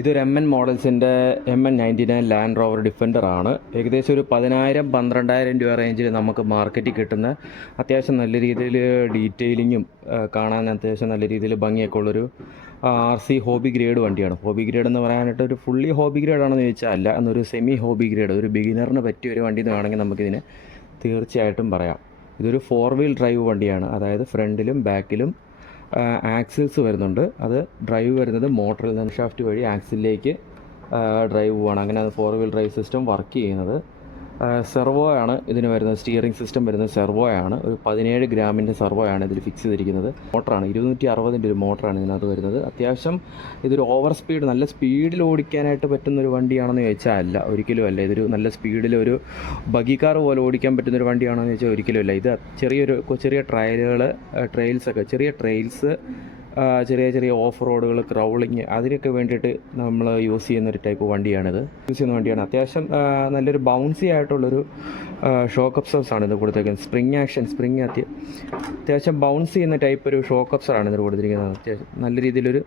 ഇതൊരു MN മോഡൽസിൻ്റെ MN99 land rover defender ആണ്. ഏകദേശം ഒരു 10,000-12,000 രൂപ റേഞ്ചിൽ നമുക്ക് മാർക്കറ്റിൽ കിട്ടുന്ന അത്യാവശ്യം നല്ല രീതിയിൽ ഡീറ്റെയിലിങ്ങും കാണാൻ അത്യാവശ്യം നല്ല രീതിയിൽ ഭംഗിയൊക്കെ ഉള്ളൊരു RC ഹോബി ഗ്രേഡ് വണ്ടിയാണ്. ഹോബി ഗ്രേഡ് എന്ന് പറയാനായിട്ട് ഒരു ഫുള്ളി ഹോബി ഗ്രേഡ് ആണെന്ന് ചോദിച്ചാൽ അല്ല, എന്നൊരു സെമി ഹോബി ഗ്രേഡ്, ഒരു ബിഗിനറിന് പറ്റിയ ഒരു വണ്ടി എന്ന് വേണമെങ്കിൽ നമുക്കിതിനെ തീർച്ചയായിട്ടും പറയാം. ഇതൊരു 4 വീൽ ഡ്രൈവ് വണ്ടിയാണ്. അതായത് ഫ്രണ്ടിലും ബാക്കിലും ആക്സിൽസ് വരുന്നുണ്ട്. അത് ഡ്രൈവ് വരുന്നത് മോട്ടറിൽ നിന്ന് ഷാഫ്റ്റ് വഴി ആക്സിലേക്ക് ഡ്രൈവ് പോവാണ്. അങ്ങനെ അത് 4 വീൽ ഡ്രൈവ് സിസ്റ്റം വർക്ക് ചെയ്യുന്നത്. സെർവോ ആണ് ഇതിന് വരുന്നത്. സ്റ്റിയറിംഗ് സിസ്റ്റം വരുന്നത് സെർവോ ആണ്. ഒരു 17 ഗ്രാമിൻ്റെ സെർവോ ആണ് ഇതിൽ ഫിക്സ് ചെയ്തിരിക്കുന്നത്. മോട്ടറാണ് 260-ൻ്റെ ഒരു മോട്ടറാണ് ഇതിനകത്ത് വരുന്നത്. അത്യാവശ്യം ഇതൊരു ഓവർ സ്പീഡ്, നല്ല സ്പീഡിൽ ഓടിക്കാനായിട്ട് പറ്റുന്നൊരു വണ്ടിയാണെന്ന് ചോദിച്ചാൽ അല്ല, ഒരിക്കലും അല്ല. ഇതൊരു നല്ല സ്പീഡിൽ ഒരു ബഗി കാർ പോലെ ഓടിക്കാൻ പറ്റുന്നൊരു വണ്ടിയാണെന്ന് ചോദിച്ചാൽ ഒരിക്കലും അല്ല. ഇത് ചെറിയ ട്രയൽസൊക്കെ, ചെറിയ ട്രെയിൽസ്, ചെറിയ ഓഫ് റോഡുകൾ, ക്രൗളിങ്, അതിനൊക്കെ വേണ്ടിയിട്ട് നമ്മൾ യൂസ് ചെയ്യുന്നൊരു ടൈപ്പ് വണ്ടിയാണിത്. അത്യാവശ്യം നല്ലൊരു ബൗൺസി ആയിട്ടുള്ളൊരു ഷോക്ക് അബ്സോർബ്സ് ആണ് ഇത് കൊടുത്തേക്കുന്നത്. സ്പ്രിങ് അത്യാവശ്യം ബൗൺസ് ചെയ്യുന്ന ടൈപ്പ് ഒരു ഷോക്ക് അബ്സറാണ് ഇതിൽ കൊടുത്തിരിക്കുന്നത്. അത്യാവശ്യം നല്ല രീതിയിലൊരു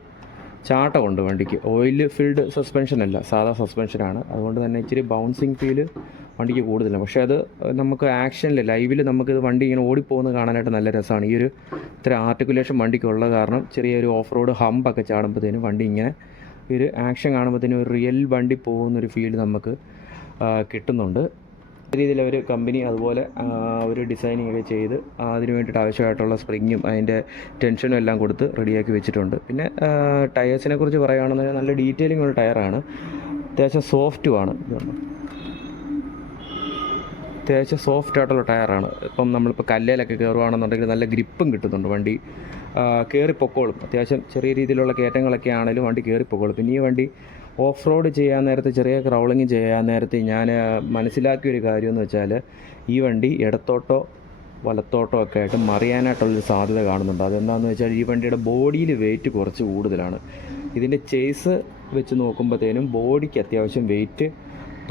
ചാട്ടമുണ്ട് വണ്ടിക്ക്. ഓയിൽ ഫിൽഡ് സസ്പെൻഷൻ അല്ല, സാധാ സസ്പെൻഷനാണ്. അതുകൊണ്ട് തന്നെ ഇച്ചിരി ബൗൺസിങ് ഫീല് വണ്ടിക്ക് കൂടുതലാണ്. പക്ഷേ അത് നമുക്ക് ആക്ഷനിൽ, ലൈവിൽ നമുക്കിത് വണ്ടി ഇങ്ങനെ ഓടിപ്പോകുന്നത് കാണാനായിട്ട് നല്ല രസമാണ്. ഈ ഒരു ഇത്ര ആർട്ടിക്കുലേഷൻ വണ്ടിക്കുള്ള കാരണം ചെറിയൊരു ഓഫ് റോഡ് ഹമ്പൊക്കെ ചാടുമ്പോഴത്തേനും വണ്ടി ഇങ്ങനെ ഒരു ആക്ഷൻ കാണുമ്പോഴത്തേനും ഒരു റിയൽ വണ്ടി പോകുന്നൊരു ഫീൽ നമുക്ക് കിട്ടുന്നുണ്ട്. രീതിയിൽ അവർ കമ്പനി അതുപോലെ ഒരു ഡിസൈനിങ് ഒക്കെ ചെയ്ത് അതിന് വേണ്ടിയിട്ട് ആവശ്യമായിട്ടുള്ള സ്പ്രിങ്ങും അതിൻ്റെ ടെൻഷനും എല്ലാം കൊടുത്ത് റെഡിയാക്കി വെച്ചിട്ടുണ്ട്. പിന്നെ ടയേഴ്സിനെ കുറിച്ച് പറയുകയാണെന്നുണ്ടെങ്കിൽ നല്ല ഡീറ്റെയിലിംഗ് ഉള്ള ടയറാണ്. അത്യാവശ്യം സോഫ്റ്റുമാണ്. അത്യാവശ്യം സോഫ്റ്റ് ആയിട്ടുള്ള ടയറാണ്. ഇപ്പം നമ്മളിപ്പോൾ കല്ലേലൊക്കെ കയറുകയാണെന്നുണ്ടെങ്കിൽ നല്ല ഗ്രിപ്പും കിട്ടുന്നുണ്ട്. വണ്ടി കയറിപ്പൊക്കോളും. അത്യാവശ്യം ചെറിയ രീതിയിലുള്ള കയറ്റങ്ങളൊക്കെ ആണെങ്കിലും വണ്ടി കയറിപ്പൊക്കോളും. പിന്നെ ഈ വണ്ടി ഓഫ് റോഡ് ചെയ്യാൻ നേരത്ത്, ചെറിയ ക്രൗളിങ് ചെയ്യാൻ നേരത്ത് ഞാൻ മനസ്സിലാക്കിയൊരു കാര്യമെന്ന് വെച്ചാൽ ഈ വണ്ടി ഇടത്തോട്ടോ വലത്തോട്ടോ ഒക്കെ ആയിട്ട് മറിയാനായിട്ടുള്ളൊരു സാധ്യത കാണുന്നുണ്ട്. അതെന്താണെന്ന് വെച്ചാൽ ഈ വണ്ടിയുടെ ബോഡിയിൽ വെയിറ്റ് കുറച്ച് കൂടുതലാണ്. ഇതിൻ്റെ ചേസ് വെച്ച് നോക്കുമ്പോഴത്തേനും ബോഡിക്ക് അത്യാവശ്യം വെയിറ്റ്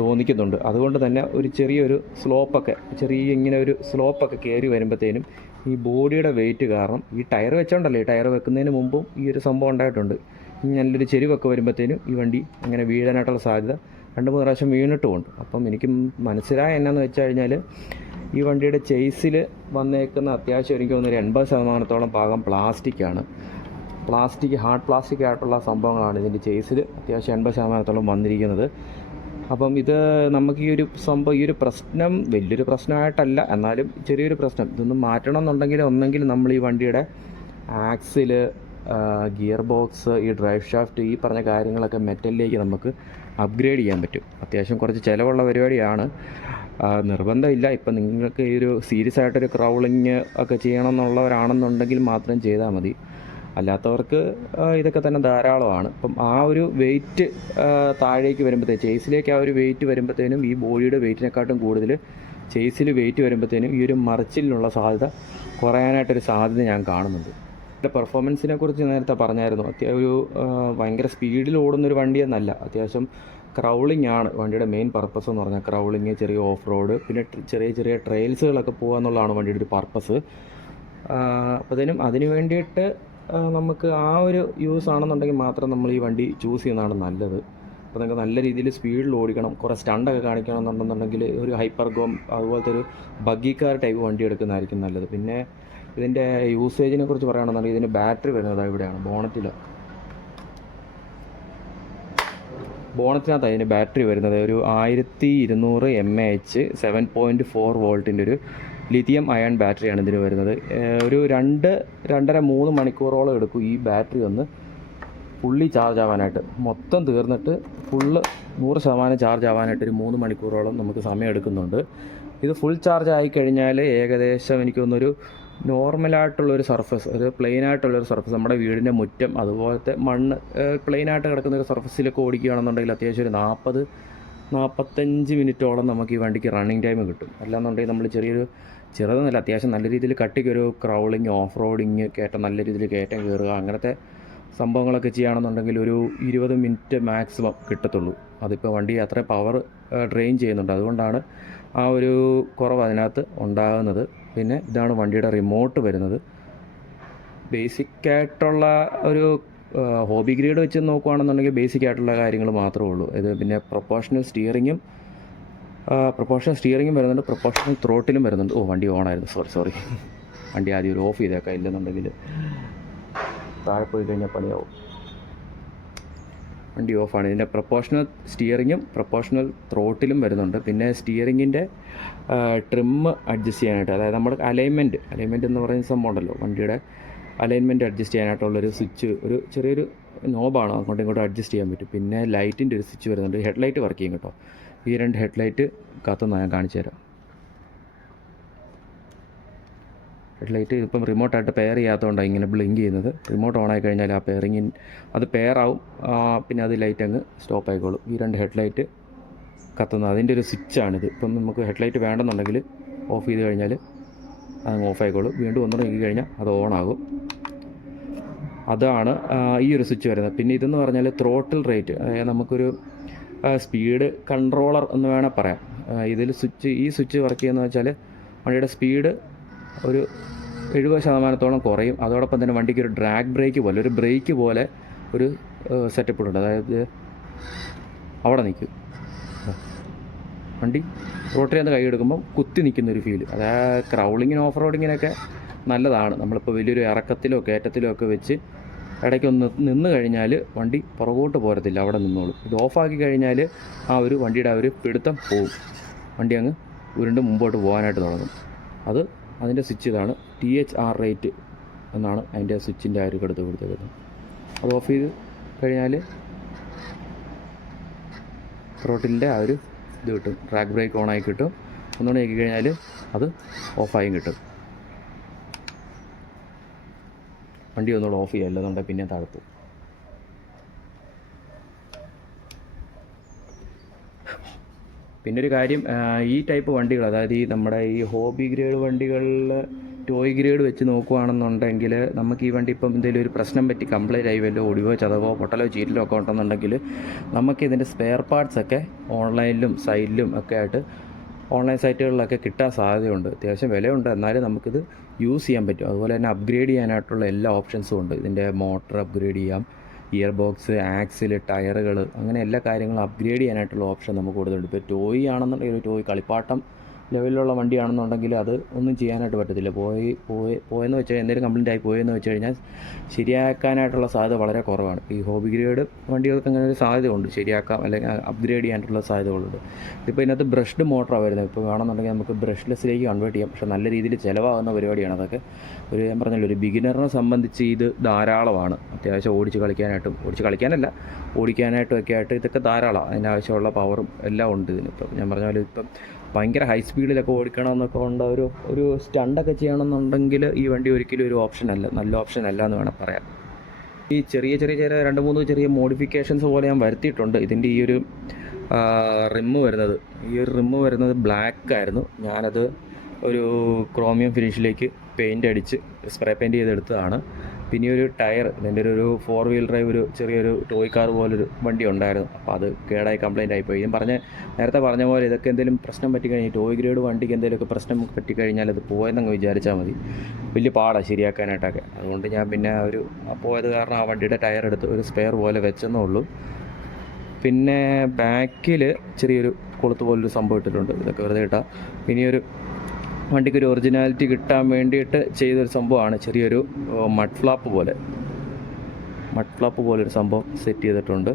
തോന്നിക്കുന്നുണ്ട്. അതുകൊണ്ട് തന്നെ ഒരു ചെറിയൊരു സ്ലോപ്പൊക്കെ, ഇങ്ങനെ ഒരു സ്ലോപ്പൊക്കെ കയറി വരുമ്പോഴത്തേനും ഈ ബോഡിയുടെ വെയിറ്റ് കാരണം, ഈ ടയർ വെച്ചോണ്ടല്ലേ, ഈ ടയർ വെക്കുന്നതിന് മുമ്പും ഈ ഒരു സംഭവം ഉണ്ടായിട്ടുണ്ട്. നല്ലൊരു ചെരിവൊക്കെ വരുമ്പോഴത്തേനും ഈ വണ്ടി അങ്ങനെ വീഴാനായിട്ടുള്ള സാധ്യത 2-3 പ്രാവശ്യം വീണിട്ടുമുണ്ട്. അപ്പം എനിക്ക് മനസ്സിലായ എന്നാന്ന് വെച്ച് കഴിഞ്ഞാൽ ഈ വണ്ടിയുടെ ചേസിൽ വന്നേക്കുന്ന അത്യാവശ്യം എനിക്ക് തോന്നുന്നു 80% ഭാഗം പ്ലാസ്റ്റിക്കാണ്. ഹാർഡ് പ്ലാസ്റ്റിക് ആയിട്ടുള്ള സംഭവങ്ങളാണ് ഇതിൻ്റെ ചേസിൽ അത്യാവശ്യം 80% വന്നിരിക്കുന്നത്. അപ്പം ഇത് നമുക്ക് ഈ ഒരു പ്രശ്നം വലിയൊരു പ്രശ്നമായിട്ടല്ല, എന്നാലും ചെറിയൊരു പ്രശ്നം. ഇതൊന്നും മാറ്റണമെന്നുണ്ടെങ്കിൽ ഒന്നെങ്കിൽ നമ്മൾ ഈ വണ്ടിയുടെ ആക്സിൽ, ഗിയർ ബോക്സ്, ഈ ഡ്രൈവ് ഷാഫ്റ്റ്, ഈ പറഞ്ഞ കാര്യങ്ങളൊക്കെ മെറ്റലിലേക്ക് നമുക്ക് അപ്ഗ്രേഡ് ചെയ്യാൻ പറ്റും. അത്യാവശ്യം കുറച്ച് ചിലവുള്ള പരിപാടിയാണ്. നിർബന്ധമില്ല. ഇപ്പം നിങ്ങൾക്ക് ഈ ഒരു സീരിയസ് ആയിട്ടൊരു ക്രൗളിങ് ഒക്കെ ചെയ്യണമെന്നുള്ളവരാണെന്നുണ്ടെങ്കിൽ മാത്രം ചെയ്താൽ മതി. അല്ലാത്തവർക്ക് ഇതൊക്കെ തന്നെ ധാരാളമാണ്. അപ്പം ആ ഒരു വെയിറ്റ് താഴേക്ക് വരുമ്പോഴത്തേക്കും, ചേസിലേക്ക് ആ ഒരു വെയിറ്റ് വരുമ്പോഴത്തേനും ഈ ബോഡിയുടെ വെയിറ്റിനെക്കാട്ടും കൂടുതൽ ചേസിൽ വെയിറ്റ് വരുമ്പോഴത്തേനും ഈ ഒരു മറിച്ചിലിനുള്ള സാധ്യത കുറയാനായിട്ടൊരു സാധ്യത ഞാൻ കാണുന്നുണ്ട്. ഇതിൻ്റെ പെർഫോമൻസിനെ കുറിച്ച് നേരത്തെ പറഞ്ഞായിരുന്നു. ഒരു ഭയങ്കര സ്പീഡിൽ ഓടുന്നൊരു വണ്ടിയെന്നല്ല, അത്യാവശ്യം ക്രൗളിംഗ് ആണ് വണ്ടിയുടെ മെയിൻ പർപ്പസ് എന്ന് പറഞ്ഞാൽ. ക്രൗളിങ്, ചെറിയ ഓഫ് റോഡ്, പിന്നെ ചെറിയ ട്രെയിൽസുകളൊക്കെ പോകുക എന്നുള്ളതാണ് വണ്ടിയുടെ ഒരു പർപ്പസ്. അപ്പോഴത്തേനും അതിന് വേണ്ടിയിട്ട് നമുക്ക് ആ ഒരു യൂസ് ആണെന്നുണ്ടെങ്കിൽ മാത്രം നമ്മൾ ഈ വണ്ടി ചൂസ് ചെയ്യുന്നതാണ് നല്ലത്. അപ്പോൾ നിങ്ങൾക്ക് നല്ല രീതിയിൽ സ്പീഡിൽ ഓടിക്കണം, കുറേ സ്റ്റണ്ടൊക്കെ കാണിക്കണമെന്നുണ്ടെന്നുണ്ടെങ്കിൽ ഒരു ഹൈപ്പർഗോം അതുപോലത്തെ ഒരു ബഗ്ഗി കാർ ടൈപ്പ് വണ്ടി എടുക്കുന്നതായിരിക്കും നല്ലത്. പിന്നെ ഇതിൻ്റെ യൂസേജിനെ കുറിച്ച് പറയുകയാണെന്നുണ്ടെങ്കിൽ ഇതിൻ്റെ ബാറ്ററി വരുന്നത് ഇവിടെയാണ്, ബോണറ്റിനകത്ത് അതിൻ്റെ ബാറ്ററി വരുന്നത് ഒരു 1200 mAh 7.4 വോൾട്ടിൻ്റെ ഒരു ലിഥിയം അയൺ ബാറ്ററിയാണ് ഇതിന് വരുന്നത്. ഒരു 2-2.5-3 മണിക്കൂറോളം എടുക്കും ഈ ബാറ്ററി ഒന്ന് ഫുള്ളി ചാർജ് ആവാനായിട്ട്. മൊത്തം തീർന്നിട്ട് ഫുള്ള് 100% ചാർജ് ആവാനായിട്ട് ഒരു 3 മണിക്കൂറോളം നമുക്ക് സമയം എടുക്കുന്നുണ്ട്. ഇത് ഫുൾ ചാർജ് ആയിക്കഴിഞ്ഞാൽ ഏകദേശം എനിക്കൊന്നൊരു നോർമലായിട്ടുള്ളൊരു സർഫസ്, ഒരു പ്ലെയിനായിട്ടുള്ളൊരു സർഫസ്, നമ്മുടെ വീടിൻ്റെ മുറ്റം അതുപോലത്തെ മണ്ണ് പ്ലെയിനായിട്ട് കിടക്കുന്ന ഒരു സർഫസിലൊക്കെ ഓടിക്കുകയാണെന്നുണ്ടെങ്കിൽ അത്യാവശ്യം ഒരു 40-45 മിനിറ്റോളം നമുക്ക് ഈ വണ്ടിക്ക് റണ്ണിങ് ടൈം കിട്ടും. അല്ലാന്നുണ്ടെങ്കിൽ നമ്മൾ ചെറുതെന്നല്ല, അത്യാവശ്യം നല്ല രീതിയിൽ കട്ടിക്കൊരു ക്രൗളിങ്, ഓഫ് റോഡിങ്, നല്ല രീതിയിൽ കയറ്റം കയറുക, അങ്ങനത്തെ സംഭവങ്ങളൊക്കെ ചെയ്യുകയാണെന്നുണ്ടെങ്കിൽ ഒരു 20 മിനിറ്റ് മാക്സിമം കിട്ടത്തുള്ളൂ. അതിപ്പോൾ വണ്ടി അത്ര പവർ ഡ്രെയിൻ ചെയ്യുന്നുണ്ട്, അതുകൊണ്ടാണ് ആ ഒരു കുറവ് അതിനകത്ത് ഉണ്ടാകുന്നത്. പിന്നെ ഇതാണ് വണ്ടിയുടെ റിമോട്ട് വരുന്നത്. ബേസിക്കായിട്ടുള്ള ഒരു ഹോബി ഗ്രേഡ് വെച്ച് നോക്കുകയാണെന്നുണ്ടെങ്കിൽ ബേസിക് ആയിട്ടുള്ള കാര്യങ്ങൾ മാത്രമേ ഉള്ളൂ. ഇത് പിന്നെ പ്രൊപ്പോർഷണൽ സ്റ്റിയറിങ്ങും വരുന്നുണ്ട്, പ്രൊപ്പോർഷണൽ ത്രോട്ടിലും വരുന്നുണ്ട്. വണ്ടി ഓണായിരുന്നു, സോറി. വണ്ടി ആദ്യം ഒരു ഓഫ് ചെയ്തേക്കാം, ഇല്ലെന്നുണ്ടെങ്കിൽ താഴെ പോയി കഴിഞ്ഞാൽ പണിയാവും. വണ്ടി ഓഫാണ്. ഇതിൻ്റെ പ്രൊപ്പോർഷണൽ സ്റ്റിയറിങ്ങും പ്രൊപ്പോർഷണൽ ത്രോട്ടിലും വരുന്നുണ്ട്. പിന്നെ സ്റ്റിയറിങ്ങിൻ്റെ ട്രിമ്മ് അഡ്ജസ്റ്റ് ചെയ്യാനായിട്ട്, അതായത് നമ്മുടെ അലൈൻമെൻറ്റ് എന്ന് പറയുന്ന സംഭവം ഉണ്ടല്ലോ, വണ്ടിയുടെ അലൈൻമെൻറ്റ് അഡ്ജസ്റ്റ് ചെയ്യാനായിട്ടുള്ളൊരു സ്വിച്ച്, ഒരു ചെറിയൊരു നോബാണ്, അങ്ങോട്ടും ഇങ്ങോട്ടും അഡ്ജസ്റ്റ് ചെയ്യാൻ പറ്റും. പിന്നെ ലൈറ്റിൻ്റെ ഒരു സ്വിച്ച് വരുന്നുണ്ട്. ഹെഡ്ലൈറ്റ് വർക്ക് ചെയ്യും കേട്ടോ. ഈ 2 ഹെഡ്ലൈറ്റ് കത്തുന്ന ഞാൻ കാണിച്ചു തരാം. ഹെഡ്ലൈറ്റ് ഇപ്പം റിമോട്ടായിട്ട് പെയർ ചെയ്യാത്തതുകൊണ്ടാണ് ഇങ്ങനെ ബ്ലിങ്ക് ചെയ്യുന്നത്. റിമോട്ട് ഓൺ ആയി കഴിഞ്ഞാൽ ആ അത് പെയറാവും, പിന്നെ അത് ലൈറ്റ് അങ്ങ് സ്റ്റോപ്പ് ആയിക്കോളും. ഈ 2 ഹെഡ്ലൈറ്റ് കത്തുന്നത് അതിൻ്റെ ഒരു സ്വിച്ചാണിത്. ഇപ്പം നമുക്ക് ഹെഡ്ലൈറ്റ് വേണമെന്നുണ്ടെങ്കിൽ ഓഫ് ചെയ്ത് കഴിഞ്ഞാൽ അത് ഓഫ് ആയിക്കോളും. വീണ്ടും ഒന്നുകൂടെ നീക്കി കഴിഞ്ഞാൽ അത് ഓണാകും. അതാണ് ഈ ഒരു സ്വിച്ച് വരുന്നത്. പിന്നെ ഇതെന്ന് പറഞ്ഞാൽ ത്രോട്ടിൽ റേറ്റ്, അതായത് നമുക്കൊരു സ്പീഡ് കൺട്രോളർ എന്ന് വേണേൽ പറയാം. ഇതിൽ ഈ സ്വിച്ച് വർക്ക് ചെയ്യുന്നത് വെച്ചാൽ വണ്ടിയുടെ സ്പീഡ് ഒരു 70% കുറയും. അതോടൊപ്പം തന്നെ വണ്ടിക്ക് ഒരു ഡ്രാഗ് ബ്രേക്ക് പോലെ, ഒരു ബ്രേക്ക് പോലെ ഒരു സെറ്റപ്പ് ഉണ്ട്. അതായത് അവിടെ നിൽക്കും വണ്ടി, റോട്ടിൽ കൈ എടുക്കുമ്പോൾ കുത്തി നിൽക്കുന്നൊരു ഫീൽ. അതായത് ക്രൗളിങ്ങിന് ഓഫ് റോഡിങ്ങിനൊക്കെ നല്ലതാണ്. നമ്മളിപ്പോൾ വലിയൊരു ഇറക്കത്തിലോ കയറ്റത്തിലോ ഒക്കെ വെച്ച് ഇടയ്ക്കൊന്ന് നിന്ന് കഴിഞ്ഞാൽ വണ്ടി പുറകോട്ട് പോരത്തില്ല, അവിടെ നിന്നോളും. ഇത് ഓഫാക്കി കഴിഞ്ഞാൽ ആ ഒരു വണ്ടിയുടെ ആ ഒരു പിടുത്തം പോവും, വണ്ടി അങ്ങ് ഉരുണ്ട് മുമ്പോട്ട് പോകാനായിട്ട് തുടങ്ങും. അതിൻ്റെ സ്വിച്ച് ഇതാണ്, THR റേറ്റ് എന്നാണ് അതിൻ്റെ സ്വിച്ചിൻ്റെ ആ ഒരു കൊടുത്തേക്കുന്നത്. അത് ഓഫ് ചെയ്ത് കഴിഞ്ഞാൽ ത്രോട്ടിലിൻ്റെ ആ ഒരു ഇത് കിട്ടും, ട്രാക്ക് ബ്രേക്ക് ഓണായി കിട്ടും. ഒന്നുകൂടെ ആക്കി കഴിഞ്ഞാൽ അത് ഓഫായും കിട്ടും. വണ്ടി ഒന്നുകൂടെ ഓഫ് ചെയ്യുക, അല്ലെന്നുണ്ടെങ്കിൽ പിന്നെ താഴ്ത്തും. പിന്നെ ഒരു കാര്യം, ഈ ടൈപ്പ് വണ്ടികൾ, അതായത് നമ്മുടെ ഈ ഹോബി ഗ്രേഡ് വണ്ടികളിൽ ടോയ് ഗ്രേഡ് വെച്ച് നോക്കുകയാണെന്നുണ്ടെങ്കിൽ നമുക്ക് ഈ വണ്ടി ഇപ്പം എന്തെങ്കിലും ഒരു പ്രശ്നം പറ്റി കംപ്ലൈൻറ്റ് ആയി വല്ലോ ഒടിവോ ചതവോ പൊട്ടലോ ചീറ്റലോ ഒക്കെ ഉണ്ടെന്നുണ്ടെങ്കിൽ നമുക്ക് ഇതിൻ്റെ സ്പെയർ പാർട്സൊക്കെ ഓൺലൈനിലും സൈറ്റിലും ഒക്കെ ആയിട്ട് ഓൺലൈൻ സൈറ്റുകളിലൊക്കെ കിട്ടാൻ സാധ്യതയുണ്ട്. അത്യാവശ്യം വിലയുണ്ട്, എന്നാലും നമുക്കിത് യൂസ് ചെയ്യാൻ പറ്റും. അതുപോലെ തന്നെ അപ്ഗ്രേഡ് ചെയ്യാനായിട്ടുള്ള എല്ലാ ഓപ്ഷൻസും ഉണ്ട്. ഇതിൻ്റെ മോട്ടർ അപ്ഗ്രേഡ് ചെയ്യാം, ഗിയർ ബോക്സ്, ആക്സിൽ, ടയറുകൾ, അങ്ങനെ എല്ലാ കാര്യങ്ങളും അപ്ഗ്രേഡ് ചെയ്യാനായിട്ടുള്ള ഓപ്ഷൻ നമുക്ക് കൊടുത്തിട്ടുണ്ട്. ഇപ്പോൾ ടോയ് ആണെന്നുണ്ടെങ്കിൽ ഒരു ടോയ് കളിപ്പാട്ടം ലെവലിലുള്ള വണ്ടിയാണെന്നുണ്ടെങ്കിൽ അത് ഒന്നും ചെയ്യാനായിട്ട് പറ്റത്തില്ല. പോയെന്ന് വെച്ചാൽ എന്തെങ്കിലും കംപ്ലൈൻ്റ് ആയി പോയെന്ന് വെച്ച് കഴിഞ്ഞാൽ ശരിയാക്കാനായിട്ടുള്ള സാധ്യത വളരെ കുറവാണ്. ഈ ഹോബി ഗ്രേഡ് വണ്ടികൾക്ക് അങ്ങനെ ഒരു സാധ്യതയുണ്ട്, ശരിയാക്കാം അല്ലെങ്കിൽ അപ്ഗ്രേഡ് ചെയ്യാനായിട്ടുള്ള സാധ്യതകളുണ്ട്. ഇപ്പോൾ ഇതിനകത്ത് ബ്രഷ്ഡ് മോട്ടറാണ് വരുന്നത്. ഇപ്പോൾ കാണുന്നുണ്ടെങ്കിൽ നമുക്ക് ബ്രഷ്ലെസ്സിലേക്ക് കൺവേർട്ട് ചെയ്യാം. പക്ഷേ നല്ല രീതിയിൽ ചിലവാകുന്ന പരിപാടിയാണ് അതൊക്കെ. ഞാൻ പറഞ്ഞല്ലോ, ഒരു ബിഗിനറിനെ സംബന്ധിച്ച് ഇത് ധാരാളമാണ്. അത്യാവശ്യം ഓടിച്ച് കളിക്കാനായിട്ടും ഒക്കെ ആയിട്ട് ഇതൊക്കെ ധാരാളം. അതിനാവശ്യമുള്ള പവറും എല്ലാം ഉണ്ട് ഇതിനിപ്പം. ഞാൻ പറഞ്ഞ പോലെ ഇപ്പം ഭയങ്കര ഹൈ സ്പീഡിലൊക്കെ ഓടിക്കണമെന്നൊക്കെ ഉണ്ട്, ഒരു സ്റ്റണ്ടൊക്കെ ചെയ്യണമെന്നുണ്ടെങ്കിൽ ഈ വണ്ടി ഒരിക്കലും ഒരു ഓപ്ഷനല്ല, നല്ല ഓപ്ഷനല്ല എന്ന് വേണം പറയാം. ഈ ചെറിയ 2-3 ചെറിയ മോഡിഫിക്കേഷൻസ് പോലെ ഞാൻ വരുത്തിയിട്ടുണ്ട്. ഇതിൻ്റെ ഈ ഒരു റിമ്മ് വരുന്നത് ബ്ലാക്ക് ആയിരുന്നു. ഞാനത് ഒരു ക്രോമിയം ഫിനിഷിലേക്ക് സ്പ്രേ പെയിൻറ്റ് ചെയ്തെടുത്തതാണ്. പിന്നെ ഒരു ടയർ, ഇതിൻ്റെ ഒരു 4 വീൽ ഡ്രൈവ്, ഒരു ചെറിയൊരു ടോയ് കാർ പോലൊരു വണ്ടി ഉണ്ടായിരുന്നു. അപ്പോൾ അത് കേടായി കംപ്ലൈൻ്റ് ആയിപ്പോയി. നേരത്തെ പറഞ്ഞ പോലെ ഇതൊക്കെ എന്തെങ്കിലും പ്രശ്നം പറ്റിക്കഴിഞ്ഞാൽ, ടോയ് ഗ്രേഡ് വണ്ടിക്ക് എന്തെങ്കിലുമൊക്കെ പ്രശ്നം പറ്റിക്കഴിഞ്ഞാൽ അത് പോയെന്നങ്ങ് വിചാരിച്ചാൽ മതി, വലിയ പാടാണ് ശരിയാക്കാനായിട്ടൊക്കെ. അതുകൊണ്ട് ഞാൻ പിന്നെ പോയത് കാരണം ആ വണ്ടിയുടെ ടയർ എടുത്ത് ഒരു സ്പെയർ പോലെ വെച്ചെന്നേ ഉള്ളൂ. പിന്നെ ബാക്കിൽ ചെറിയൊരു കൊളുത്ത് പോലൊരു സംഭവം ഇട്ടിട്ടുണ്ട്, ഇതൊക്കെ വെറുതെ ഇട്ടാൽ. പിന്നെ വണ്ടിക്കൊരു ഒറിജിനാലിറ്റി കിട്ടാൻ വേണ്ടിയിട്ട് ചെയ്തൊരു സംഭവമാണ്, ചെറിയൊരു മഡ് ഫ്ലാപ്പ് പോലൊരു സംഭവം സെറ്റ് ചെയ്തിട്ടുണ്ട്.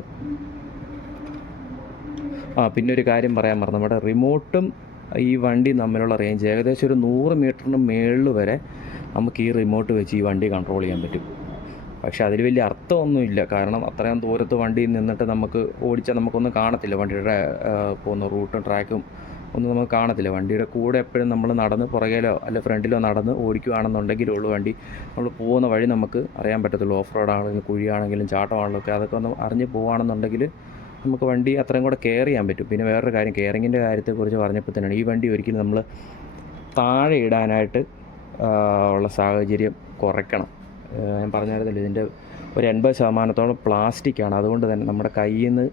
പിന്നെ ഒരു കാര്യം പറയാൻ മറന്നു, നമ്മുടെ റിമോട്ടും ഈ വണ്ടി തമ്മിലുള്ള റേഞ്ച് ഏകദേശം ഒരു 100 മീറ്ററിന് മുകളിൽ വരെ നമുക്ക് ഈ റിമോട്ട് വെച്ച് ഈ വണ്ടി കൺട്രോൾ ചെയ്യാൻ പറ്റും. പക്ഷേ അതിൽ വലിയ അർത്ഥമൊന്നുമില്ല, കാരണം അത്രയും ദൂരത്ത് വണ്ടി നിന്നിട്ട് നമുക്ക് ഓടിച്ചാൽ നമുക്കൊന്നും കാണത്തില്ല, വണ്ടിയുടെ പോകുന്ന റൂട്ടും ട്രാക്കും ഒന്നും നമുക്ക് കാണത്തില്ല. വണ്ടിയുടെ കൂടെ എപ്പോഴും നമ്മൾ നടന്ന് പുറകിലോ അല്ല ഫ്രണ്ടിലോ നടന്ന് ഓടിക്കുകയാണെന്നുണ്ടെങ്കിലുള്ളൂ വണ്ടി നമ്മൾ പോകുന്ന വഴി നമുക്ക് അറിയാൻ പറ്റത്തുള്ളൂ. ഓഫ് റോഡാണെങ്കിലും കുഴിയാണെങ്കിലും ചാട്ടമാണെങ്കിലും ഒക്കെ അതൊക്കെ ഒന്ന് അറിഞ്ഞ് പോവുകയാണെന്നുണ്ടെങ്കിൽ നമുക്ക് വണ്ടി അത്രയും കൂടെ കെയർ ചെയ്യാൻ പറ്റും. പിന്നെ വേറൊരു കാര്യം, കെയറിങ്ങിൻ്റെ കാര്യത്തെക്കുറിച്ച് പറഞ്ഞപ്പോൾ തന്നെയാണ്, ഈ വണ്ടി ഒരിക്കലും നമ്മൾ താഴെ ഇടാനായിട്ട് ഉള്ള സാഹചര്യം കുറയ്ക്കണം. ഞാൻ പറഞ്ഞായിരുന്നല്ലോ, ഇതിൻ്റെ ഒരു 80% പ്ലാസ്റ്റിക്കാണ്. അതുകൊണ്ട് തന്നെ നമ്മുടെ കയ്യിൽ നിന്ന്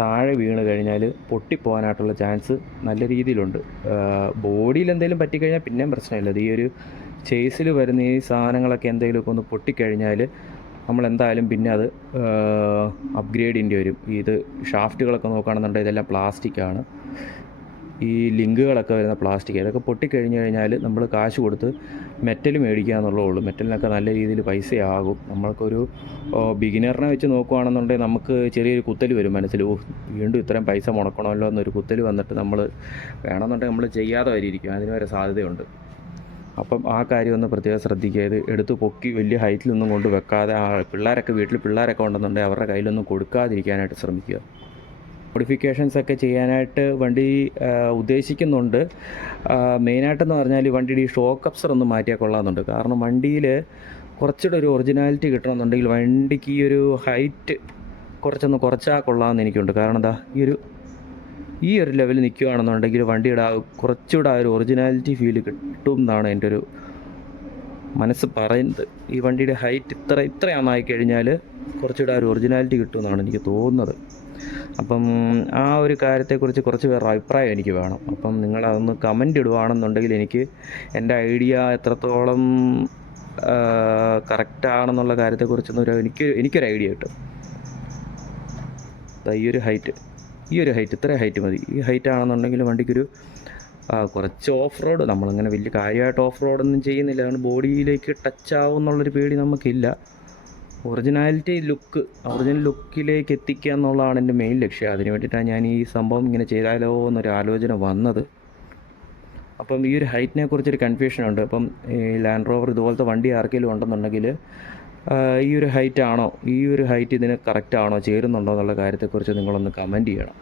താഴെ വീണ് കഴിഞ്ഞാൽ പൊട്ടിപ്പോകാനായിട്ടുള്ള ചാൻസ് നല്ല രീതിയിലുണ്ട്. ബോഡിയിൽ എന്തെങ്കിലും പറ്റിക്കഴിഞ്ഞാൽ പിന്നെയും പ്രശ്നമില്ല. ഈ ഒരു ചേസിൽ വരുന്ന ഈ സാധനങ്ങളൊക്കെ എന്തെങ്കിലുമൊക്കെ ഒന്ന് പൊട്ടിക്കഴിഞ്ഞാൽ നമ്മളെന്തായാലും പിന്നെ അത് അപ്ഗ്രേഡ് ചെയ്യേണ്ടി വരും. ഇത് ഷാഫ്റ്റുകളൊക്കെ നോക്കുകയാണെന്നുണ്ടെങ്കിൽ ഇതെല്ലാം പ്ലാസ്റ്റിക്കാണ്. ഈ ലിങ്കുകളൊക്കെ വരുന്ന പ്ലാസ്റ്റിക്, ഇതൊക്കെ പൊട്ടിക്കഴിഞ്ഞ് കഴിഞ്ഞാൽ നമ്മൾ കാശ് കൊടുത്ത് മെറ്റൽ മേടിക്കുക എന്നുള്ളതേ ഉള്ളൂ. മെറ്റലിനൊക്കെ നല്ല രീതിയിൽ പൈസയാകും. നമ്മൾക്കൊരു ബിഗിനറിനെ വെച്ച് നോക്കുകയാണെന്നുണ്ടെങ്കിൽ നമുക്ക് ചെറിയൊരു കുത്തൽ വരും മനസ്സിൽ, വീണ്ടും ഇത്രയും പൈസ മുടക്കണമല്ലോ എന്നൊരു കുത്തൽ വന്നിട്ട് നമ്മൾ വേണമെന്നുണ്ടെങ്കിൽ നമ്മൾ ചെയ്യാതെ വരിയിരിക്കും, അതിന് വരെ സാധ്യതയുണ്ട്. അപ്പം ആ കാര്യം ഒന്ന് പ്രത്യേകം ശ്രദ്ധിക്കുക. ഇത് എടുത്ത് പൊക്കി വലിയ ഹൈറ്റിലൊന്നും കൊണ്ട് വെക്കാതെ, പിള്ളേരൊക്കെ വീട്ടിൽ പിള്ളേരൊക്കെ ഉണ്ടെന്നുണ്ടെങ്കിൽ അവരുടെ കയ്യിലൊന്നും കൊടുക്കാതിരിക്കാനായിട്ട് ശ്രമിക്കുക. മോഡിഫിക്കേഷൻസൊക്കെ ചെയ്യാനായിട്ട് വണ്ടി ഉദ്ദേശിക്കുന്നുണ്ട്. മെയിനായിട്ടെന്ന് പറഞ്ഞാൽ ഈ വണ്ടിയുടെ ഈ ഷോക്ക് അബ്സർ ഒന്ന് മാറ്റിയാൽ കൊള്ളാമെന്നുണ്ട്. കാരണം വണ്ടിയിൽ കുറച്ചുകൂടെ ഒരു ഒറിജിനാലിറ്റി കിട്ടണമെന്നുണ്ടെങ്കിൽ വണ്ടിക്ക് ഈ ഒരു ഹൈറ്റ് കുറച്ചൊന്ന് കുറച്ചാൽ കൊള്ളാമെന്ന് എനിക്കുണ്ട്. കാരണം എന്താ, ഈ ഒരു ലെവലിൽ നിൽക്കുകയാണെന്നുണ്ടെങ്കിൽ വണ്ടിയുടെ കുറച്ചുകൂടെ ആ ഒരു ഒറിജിനാലിറ്റി ഫീൽ കിട്ടും എന്നാണ് എൻ്റെ ഒരു മനസ്സ് പറയുന്നത്. ഈ വണ്ടിയുടെ ഹൈറ്റ് ഇത്രയായി കഴിഞ്ഞാൽ കുറച്ചുകൂടെ ആ ഒരു ഒറിജിനാലിറ്റി കിട്ടുമെന്നാണ് എനിക്ക് തോന്നുന്നത്. അപ്പം ആ ഒരു കാര്യത്തെക്കുറിച്ച് കുറച്ച് പേരുടെ അഭിപ്രായം എനിക്ക് വേണം. അപ്പം നിങ്ങളതൊന്ന് കമൻ്റ് ഇടുകയാണെന്നുണ്ടെങ്കിൽ എനിക്ക് എൻ്റെ ഐഡിയ എത്രത്തോളം കറക്റ്റാണെന്നുള്ള കാര്യത്തെക്കുറിച്ചൊന്നും എനിക്കൊരു ഐഡിയ കിട്ടും. ഈ ഒരു ഹൈറ്റ് ഇത്ര ഹൈറ്റ് മതി. ഈ ഹൈറ്റ് ആണെന്നുണ്ടെങ്കിൽ വണ്ടിക്കൊരു കുറച്ച് ഓഫ് റോഡ്, നമ്മളങ്ങനെ വലിയ കാര്യമായിട്ട് ഓഫ് റോഡൊന്നും ചെയ്യുന്നില്ല, അതുകൊണ്ട് ബോഡിയിലേക്ക് ടച്ച് ആവും എന്നുള്ളൊരു പേടി നമുക്കില്ല. ഒറിജിനൽ ലുക്കിലേക്ക് എത്തിക്കുക എന്നുള്ളതാണ് എൻ്റെ മെയിൻ ലക്ഷ്യം. അതിന് വേണ്ടിയിട്ടാണ് ഞാൻ ഈ സംഭവം ഇങ്ങനെ ചെയ്താലോ എന്നൊരു ആലോചന വന്നത്. അപ്പം ഈ ഒരു ഹൈറ്റിനെ കുറിച്ചൊരു കൺഫ്യൂഷനുണ്ട്. അപ്പം ഈ ലാൻഡ് റോവർ ഇതുപോലത്തെ വണ്ടി ആർക്കെങ്കിലും ഉണ്ടെന്നുണ്ടെങ്കിൽ ഈ ഒരു ഹൈറ്റ് ഇതിന് കറക്റ്റാണോ, ചേരുന്നുണ്ടോ എന്നുള്ള കാര്യത്തെക്കുറിച്ച് നിങ്ങളൊന്ന് കമൻറ്റ് ചെയ്യണം.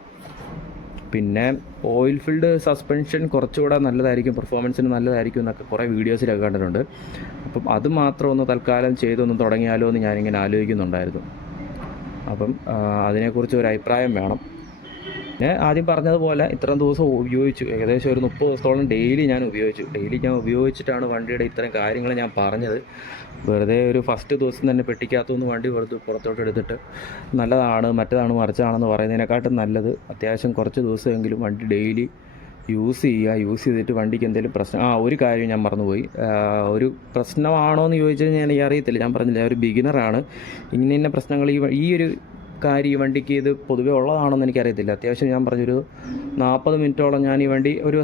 പിന്നെ ഓയിൽ ഫിൽഡ് സസ്പെൻഷൻ കുറച്ചുകൂടെ നല്ലതായിരിക്കും, പെർഫോമൻസിന് നല്ലതായിരിക്കും എന്നൊക്കെ കുറേ വീഡിയോസിലൊക്കെ കണ്ടിട്ടുണ്ട്. അപ്പം അത് മാത്രം ഒന്ന് തൽക്കാലം ചെയ്തൊന്ന് തുടങ്ങിയാലോ എന്ന് ഞാനിങ്ങനെ ആലോചിക്കുന്നുണ്ടായിരുന്നു. അപ്പം അതിനെക്കുറിച്ച് ഒരു അഭിപ്രായം വേണം. ഞാൻ ആദ്യം പറഞ്ഞതുപോലെ ഇത്രയും ദിവസം ഉപയോഗിച്ചു, ഏകദേശം ഒരു 30 ദിവസത്തോളം ഡെയിലി ഞാൻ ഉപയോഗിച്ചിട്ടാണ് വണ്ടിയുടെ ഇത്തരം കാര്യങ്ങൾ ഞാൻ പറഞ്ഞത്. വെറുതെ ഒരു ഫസ്റ്റ് ദിവസം തന്നെ പെട്ടിക്കകത്തുനിന്ന് വണ്ടി പുറത്തോട്ട് എടുത്തിട്ട് നല്ലതാണ് മറ്റേതാണ് മറിച്ചാണെന്ന് പറയുന്നതിനെക്കാട്ടും നല്ലത് അത്യാവശ്യം കുറച്ച് ദിവസമെങ്കിലും വണ്ടി ഡെയിലി യൂസ് ചെയ്തിട്ട് വണ്ടിക്ക് എന്തെങ്കിലും പ്രശ്നം. ഒരു കാര്യം ഞാൻ മറന്നുപോയി, ഒരു പ്രശ്നമാണോ എന്ന് ചോദിച്ചു കഴിഞ്ഞാൽ എനിക്ക് അറിയത്തില്ല. ഞാൻ പറഞ്ഞില്ല, ഒരു ബിഗിനറാണ്. ഇന്ന പ്രശ്നങ്ങൾ ഈ ഒരു കാര്യം ഈ വണ്ടിക്ക് ഇത് പൊതുവേ ഉള്ളതാണെന്ന് എനിക്കറിയത്തില്ല. അത്യാവശ്യം ഞാൻ പറഞ്ഞൊരു 40 മിനിറ്റോളം ഞാൻ ഈ വണ്ടി ഒരു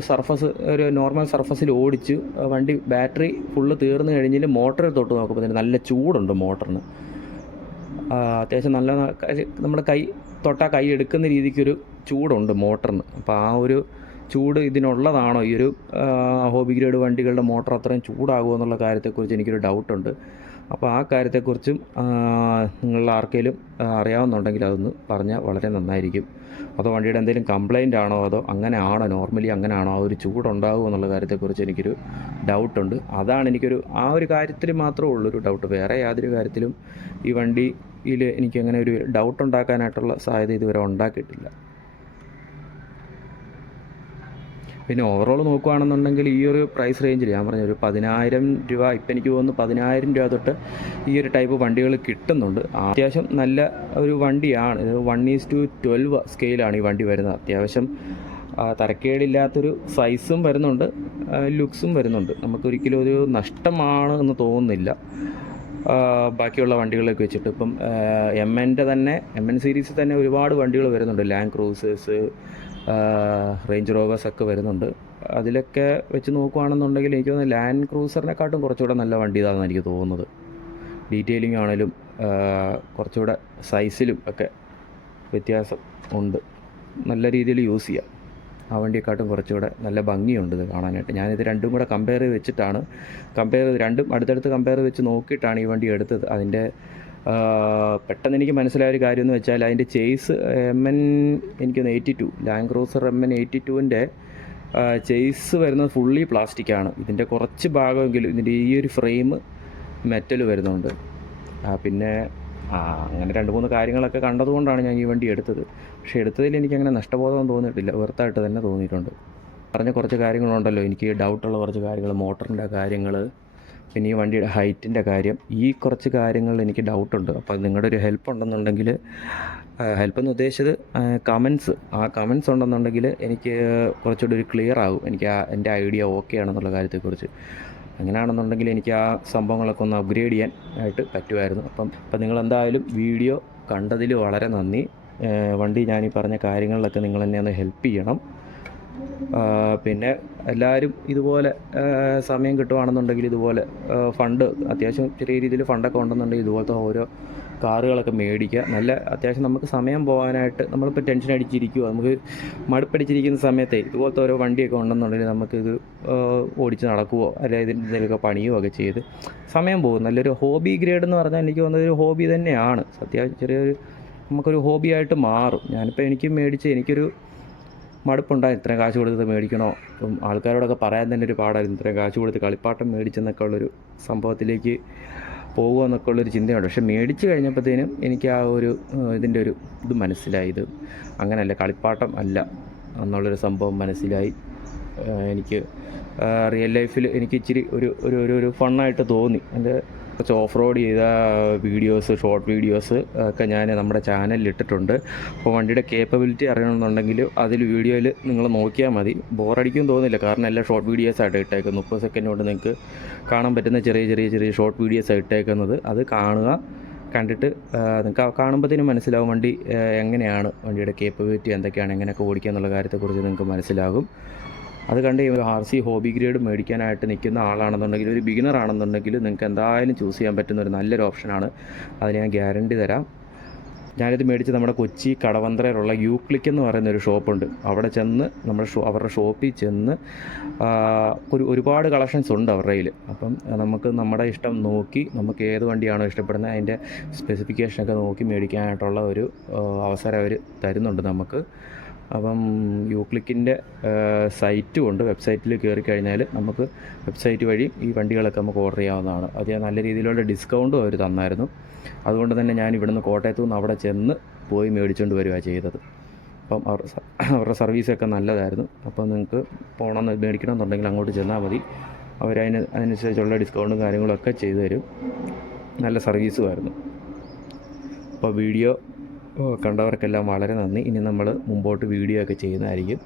നോർമൽ സർഫസിൽ ഓടിച്ച് വണ്ടി ബാറ്ററി ഫുള്ള് തീർന്നു കഴിഞ്ഞിട്ട് മോട്ടറിൽ തൊട്ട് നോക്കുമ്പോൾ നല്ല ചൂടുണ്ട് മോട്ടറിന്. അത്യാവശ്യം നല്ല നമ്മുടെ കൈ എടുക്കുന്ന രീതിക്കൊരു ചൂടുണ്ട് മോട്ടറിന്. അപ്പോൾ ആ ഒരു ചൂട് ഇതിനുള്ളതാണോ, ഈ ഒരു ഹോബി ഗ്രേഡ് വണ്ടികളുടെ മോട്ടർ അത്രയും ചൂടാകുമോ എന്നുള്ള കാര്യത്തെക്കുറിച്ച് എനിക്കൊരു ഡൗട്ടുണ്ട്. അപ്പോൾ ആ കാര്യത്തെക്കുറിച്ചും നിങ്ങളിൽ ആർക്കെങ്കിലും അറിയാവുന്നുണ്ടെങ്കിൽ അതൊന്ന് പറഞ്ഞാൽ വളരെ നന്നായിരിക്കും. അതോ വണ്ടിയുടെ എന്തെങ്കിലും കംപ്ലൈൻ്റ് ആണോ, അതോ നോർമലി അങ്ങനെയാണോ, ആ ഒരു ചൂടുണ്ടാകുമോ എന്നുള്ള കാര്യത്തെക്കുറിച്ച് എനിക്കൊരു ഡൗട്ടുണ്ട്. അതാണ് എനിക്കൊരു ആ ഒരു കാര്യത്തിൽ മാത്രമേ ഉള്ളൊരു ഡൗട്ട്. വേറെ യാതൊരു കാര്യത്തിലും ഈ വണ്ടിയിൽ എനിക്കങ്ങനെ ഒരു ഡൗട്ട് ഉണ്ടാക്കാനായിട്ടുള്ള സാധ്യത ഇതുവരെ ഉണ്ടാക്കിയിട്ടില്ല. പിന്നെ ഓവറോൾ നോക്കുകയാണെന്നുണ്ടെങ്കിൽ ഈ ഒരു പ്രൈസ് റേഞ്ചിൽ ഞാൻ പറഞ്ഞ ഒരു 10,000 രൂപ, ഇപ്പം എനിക്ക് തോന്നുന്നു 10,000 രൂപ തൊട്ട് ഈ ഒരു ടൈപ്പ് വണ്ടികൾ കിട്ടുന്നുണ്ട്. അത്യാവശ്യം നല്ല ഒരു വണ്ടിയാണ്. 1:12 സ്കെയിലാണ് ഈ വണ്ടി വരുന്നത്. അത്യാവശ്യം തരക്കേടില്ലാത്തൊരു സൈസും വരുന്നുണ്ട്, ലുക്സും വരുന്നുണ്ട്. നമുക്കൊരിക്കലും ഒരു നഷ്ടമാണ് എന്ന് തോന്നുന്നില്ല ബാക്കിയുള്ള വണ്ടികളൊക്കെ വെച്ചിട്ട്. ഇപ്പം MN സീരീസിൽ തന്നെ ഒരുപാട് വണ്ടികൾ വരുന്നുണ്ട്. ലാൻഡ് ക്രൂസേഴ്സ്, റേഞ്ച് റോവേഴ്സ് ഒക്കെ വരുന്നുണ്ട്. അതിലൊക്കെ വെച്ച് നോക്കുകയാണെന്നുണ്ടെങ്കിൽ എനിക്ക് തോന്നുന്നത് ലാൻഡ് ക്രൂസറിനെക്കാട്ടും കുറച്ചുകൂടെ നല്ല വണ്ടി ഇതാണെന്ന് എനിക്ക് തോന്നുന്നത്. ഡീറ്റെയിലിംഗ് ആണെങ്കിലും കുറച്ചുകൂടെ സൈസിലും ഒക്കെ വ്യത്യാസം ഉണ്ട്. നല്ല രീതിയിൽ യൂസ് ചെയ്യാം. ആ വണ്ടിയെക്കാട്ടും കുറച്ചുകൂടെ നല്ല ഭംഗിയുണ്ട് ഇത് കാണാനായിട്ട്. ഞാനിത് രണ്ടും കൂടെ രണ്ടും അടുത്തടുത്ത് കമ്പയർ വെച്ച് നോക്കിയിട്ടാണ് ഈ വണ്ടി എടുത്തത്. അതിൻ്റെ പെട്ടെന്ന് എനിക്ക് മനസ്സിലായൊരു കാര്യം എന്ന് വെച്ചാൽ അതിൻ്റെ ചേസ് എനിക്കൊന്ന് 82 ലാൻഡ് ക്രൂസർ MN82ൻ്റെ ചേസ് വരുന്നത് ഫുള്ളി പ്ലാസ്റ്റിക്കാണ്. ഇതിൻ്റെ കുറച്ച് ഭാഗമെങ്കിലും ഇതിൻ്റെ ഈ ഒരു ഫ്രെയിം മെറ്റൽ വരുന്നുണ്ട്. പിന്നെ അങ്ങനെ 2-3 കാര്യങ്ങളൊക്കെ കണ്ടതുകൊണ്ടാണ് ഞാൻ ഈ വണ്ടി എടുത്തത്. പക്ഷേ എടുത്തതിൽ എനിക്കങ്ങനെ നഷ്ടബോധം തോന്നിയിട്ടില്ല, വെറുത്തായിട്ട് തന്നെ തോന്നിയിട്ടുണ്ട്. പറഞ്ഞ കുറച്ച് കാര്യങ്ങളുണ്ടല്ലോ, എനിക്ക് ഡൗട്ടുള്ള കുറച്ച് കാര്യങ്ങൾ, മോട്ടറിൻ്റെ കാര്യങ്ങൾ, പിന്നെ ഈ വണ്ടിയുടെ ഹൈറ്റിൻ്റെ കാര്യം, ഈ കുറച്ച് കാര്യങ്ങളിൽ എനിക്ക് ഡൗട്ടുണ്ട്. അപ്പോൾ നിങ്ങളുടെ ഒരു ഹെൽപ്പ് ഉണ്ടെന്നുണ്ടെങ്കിൽ, ഹെൽപ്പ് എന്ന് ഉദ്ദേശിച്ചത് കമൻസ് ഉണ്ടെന്നുണ്ടെങ്കിൽ എനിക്ക് കുറച്ചുകൂടി ഒരു ക്ലിയർ ആകും. എനിക്ക് എൻ്റെ ഐഡിയ ഓക്കെ ആണെന്നുള്ള കാര്യത്തെക്കുറിച്ച്. അങ്ങനെയാണെന്നുണ്ടെങ്കിൽ എനിക്ക് ആ സംഭവങ്ങളൊക്കെ ഒന്ന് അപ്ഗ്രേഡ് ചെയ്യാൻ ആയിട്ട് പറ്റുമായിരുന്നു. അപ്പം നിങ്ങളെന്തായാലും വീഡിയോ കണ്ടതിൽ വളരെ നന്ദി. വണ്ടി ഞാനീ പറഞ്ഞ കാര്യങ്ങളിലൊക്കെ നിങ്ങൾ എന്നെ ഒന്ന് ഹെൽപ്പ് ചെയ്യണം. പിന്നെ എല്ലാവരും ഇതുപോലെ സമയം കിട്ടുവാണെന്നുണ്ടെങ്കിൽ ഇതുപോലെ ഫണ്ട് അത്യാവശ്യം ചെറിയ രീതിയിൽ ഫണ്ടൊക്കെ ഉണ്ടെന്നുണ്ടെങ്കിൽ ഇതുപോലത്തെ ഓരോ കാറുകളൊക്കെ മേടിക്കുക. നല്ല അത്യാവശ്യം നമുക്ക് സമയം പോകാനായിട്ട് നമ്മളിപ്പോൾ ടെൻഷൻ അടിച്ചിരിക്കുമോ, നമുക്ക് മടുപ്പടിച്ചിരിക്കുന്ന സമയത്തെ ഇതുപോലത്തെ ഓരോ വണ്ടിയൊക്കെ ഉണ്ടെന്നുണ്ടെങ്കിൽ നമുക്കിത് ഓടിച്ച് നടക്കുവോ അല്ലെങ്കിൽ ഇതിൻ്റെ എന്തെങ്കിലുമൊക്കെ പണിയോ ഒക്കെ ചെയ്ത് സമയം പോകും. നല്ലൊരു ഹോബി ഗ്രേഡ് എന്ന് പറഞ്ഞാൽ എനിക്ക് തോന്നുന്നത് ഒരു ഹോബി തന്നെയാണ്. അത്യാവശ്യം ചെറിയൊരു നമുക്കൊരു ഹോബിയായിട്ട് മാറും. ഞാനിപ്പോൾ എനിക്ക് മേടിച്ച് എനിക്കൊരു മടുപ്പുണ്ടായി ഇത്രയും കാശ് കൊടുത്ത് മേടിക്കണോ, ഇപ്പം ആൾക്കാരോടൊക്കെ പറയാൻ തന്നെ ഒരു പാടായിരുന്നു. ഇത്രയും കാശ് കൊടുത്ത് കളിപ്പാട്ടം മേടിച്ചെന്നൊക്കെ ഉള്ളൊരു സംഭവത്തിലേക്ക് പോകുക എന്നൊക്കെ ഉള്ളൊരു ചിന്തയുണ്ട്. പക്ഷെ മേടിച്ച് കഴിഞ്ഞപ്പോഴത്തേനും എനിക്ക് ആ ഒരു ഇതിൻ്റെ ഒരു ഇത് മനസ്സിലായി. ഇത് അങ്ങനെയല്ല, കളിപ്പാട്ടം അല്ല എന്നുള്ളൊരു സംഭവം മനസ്സിലായി. എനിക്ക് റിയൽ ലൈഫിൽ എനിക്ക് ഇച്ചിരി ഒരു ഫണ്ണായിട്ട് തോന്നി. എൻ്റെ കുറച്ച് ഓഫ് റോഡ് ചെയ്ത വീഡിയോസ്, ഷോർട്ട് വീഡിയോസ് ഒക്കെ ഞാൻ നമ്മുടെ ചാനലിൽ ഇട്ടിട്ടുണ്ട്. അപ്പോൾ വണ്ടിയുടെ കേപ്പബിലിറ്റി അറിയണമെന്നുണ്ടെങ്കിൽ അതിൽ വീഡിയോയിൽ നിങ്ങൾ നോക്കിയാൽ മതി. ബോറടിക്കും തോന്നില്ല, കാരണം എല്ലാം ഷോർട്ട് വീഡിയോസായിട്ട് ഇട്ടേക്കുന്നത്. 30 സെക്കൻഡ് കൊണ്ട് നിങ്ങൾക്ക് കാണാൻ പറ്റുന്ന ചെറിയ ഷോർട്ട് വീഡിയോസാണ് ഇട്ടേക്കുന്നത്. അത് കാണുക. കണ്ടിട്ട് നിങ്ങൾക്ക് കാണുമ്പോഴത്തേനും മനസ്സിലാവും വണ്ടി എങ്ങനെയാണ്, വണ്ടിയുടെ കേപ്പബിലിറ്റി എന്തൊക്കെയാണ്, എങ്ങനെയൊക്കെ ഓടിക്കുക എന്നുള്ള കാര്യത്തെക്കുറിച്ച് നിങ്ങൾക്ക് മനസ്സിലാകും. അത് കണ്ട് RC ഹോബി ഗ്രേഡ് മേടിക്കാനായിട്ട് നിൽക്കുന്ന ആളാണെന്നുണ്ടെങ്കിൽ, ഒരു ബിഗിനർ ആണെന്നുണ്ടെങ്കിൽ നിങ്ങൾക്ക് എന്തായാലും ചൂസ് ചെയ്യാൻ പറ്റുന്ന ഒരു നല്ലൊരു ഓപ്ഷനാണ്. അതിന് ഞാൻ ഗ്യാരണ്ടി തരാം. ഞാനിത് മേടിച്ച് നമ്മുടെ കൊച്ചി കടവന്ത്രയിലുള്ള യൂക്ലിക്ക് എന്ന് പറയുന്നൊരു ഷോപ്പുണ്ട്. അവിടെ ചെന്ന് അവരുടെ ഷോപ്പിൽ ചെന്ന് ഒരുപാട് കളക്ഷൻസ് ഉണ്ട് അവരുടെ കയ്യിൽ. അപ്പം നമുക്ക് നമ്മുടെ ഇഷ്ടം നോക്കി നമുക്ക് ഏത് വണ്ടിയാണോ ഇഷ്ടപ്പെടുന്നത് അതിൻ്റെ സ്പെസിഫിക്കേഷനൊക്കെ നോക്കി മേടിക്കാനായിട്ടുള്ള ഒരു അവസരം അവർ തരുന്നുണ്ട് നമുക്ക്. അപ്പം യൂക്ലിക്കിൻ്റെ സൈറ്റും ഉണ്ട്. വെബ്സൈറ്റിൽ കയറി കഴിഞ്ഞാൽ നമുക്ക് വെബ്സൈറ്റ് വഴി ഈ വണ്ടികളൊക്കെ നമുക്ക് ഓർഡർ ചെയ്യാവുന്നതാണ്. അത് നല്ല രീതിയിലുള്ള ഡിസ്കൗണ്ടും അവർ തന്നായിരുന്നു. അതുകൊണ്ട് തന്നെ ഞാൻ ഇവിടുന്ന് കോട്ടയത്തു നിന്ന് അവിടെ ചെന്ന് പോയി മേടിച്ചുകൊണ്ട് വരികയാണ് ചെയ്തത്. അപ്പം അവരുടെ സർവീസൊക്കെ നല്ലതായിരുന്നു. അപ്പോൾ നിങ്ങൾക്ക് മേടിക്കണമെന്നുണ്ടെങ്കിൽ അങ്ങോട്ട് ചെന്നാൽ മതി. അതിനനുസരിച്ചുള്ള ഡിസ്കൗണ്ടും കാര്യങ്ങളൊക്കെ ചെയ്തു തരും. നല്ല സർവീസുമായിരുന്നു. അപ്പോൾ വീഡിയോ കണ്ടവർക്കെല്ലാം വളരെ നന്ദി. ഇനി നമ്മൾ മുമ്പോട്ട് വീഡിയോ ഒക്കെ ചെയ്യുന്നതായിരിക്കും.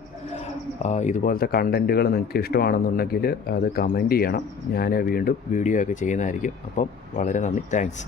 ഇതുപോലത്തെ കണ്ടൻറ്റുകൾ നിങ്ങൾക്ക് ഇഷ്ടമാണെന്നുണ്ടെങ്കിൽ അത് കമൻറ്റ് ചെയ്യണം. ഞാൻ വീണ്ടും വീഡിയോ ഒക്കെ ചെയ്യുന്നതായിരിക്കും. അപ്പം വളരെ നന്ദി. താങ്ക്സ്.